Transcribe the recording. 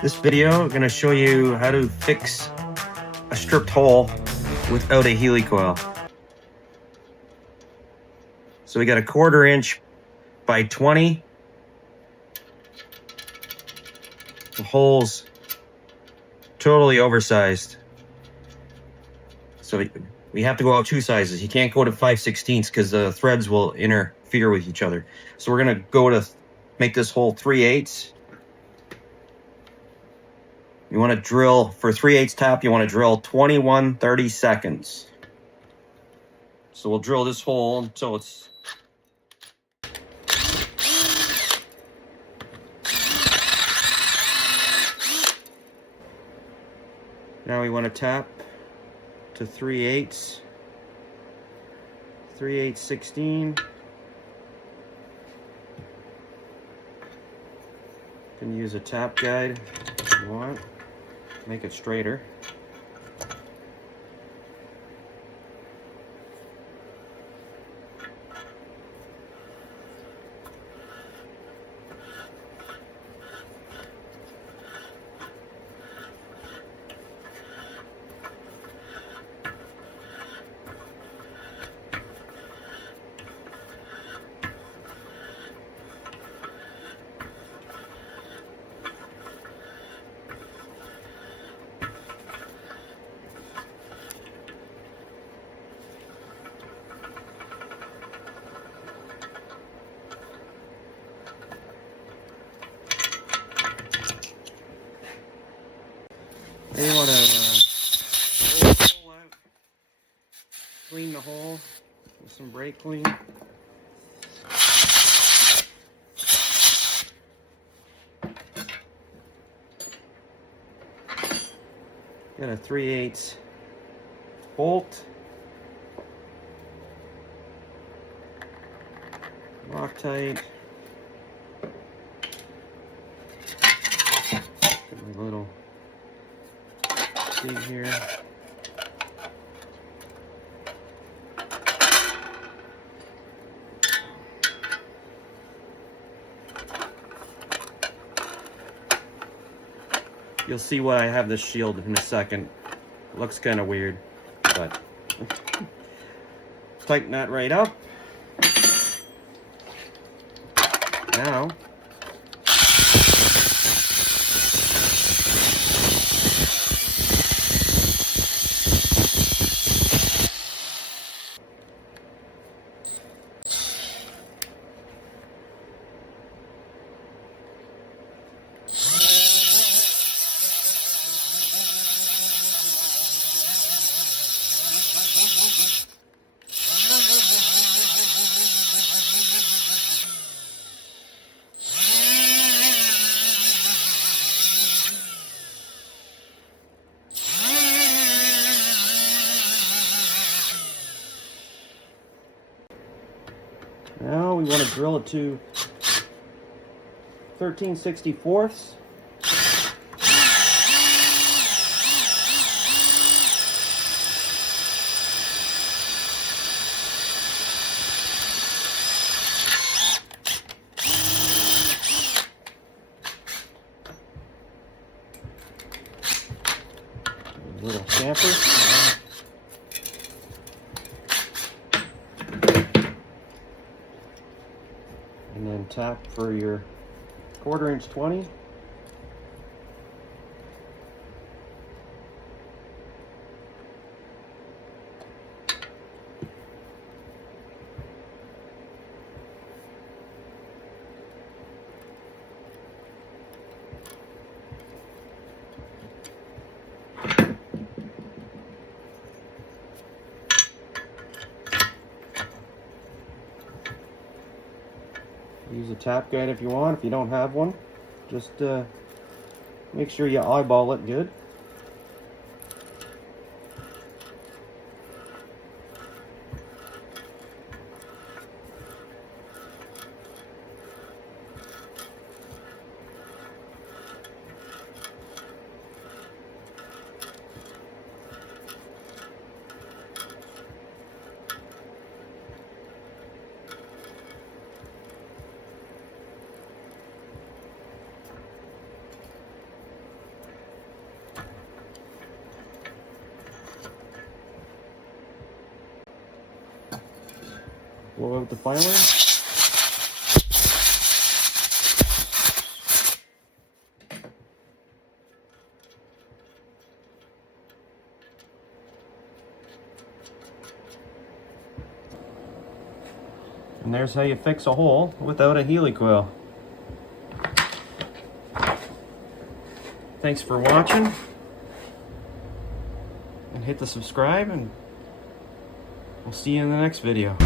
This video I'm going to show you how to fix a stripped hole without a helicoil. So we got a 1/4 inch by 20. The hole's totally oversized. So we have to go out 2 sizes. You can't go to 5/16 because the threads will interfere with each other. So we're going to go to make this hole 3/8. You want to drill, for 3/8 tap, you want to drill 21-30 seconds. So we'll drill this hole until it's now we want to tap to 3/8, 3/8/16. You can use a tap guide if you want, make it straighter. Then you want to pull the hole out, clean the hole with some brake clean. Got a 3/8 bolt, Loctite. Got my little jig here. You'll see why I have this shield in a second. It looks kind of weird, but tighten that right up. Now we want to drill it to 13/64. A little chamfer. And then tap for your 1/4 inch 20. Use a tap guide if you want. If you don't have one, just make sure you eyeball it good. Blow out the filer. And there's how you fix a hole without a helicoil. Thanks for watching. And hit the subscribe, and we'll see you in the next video.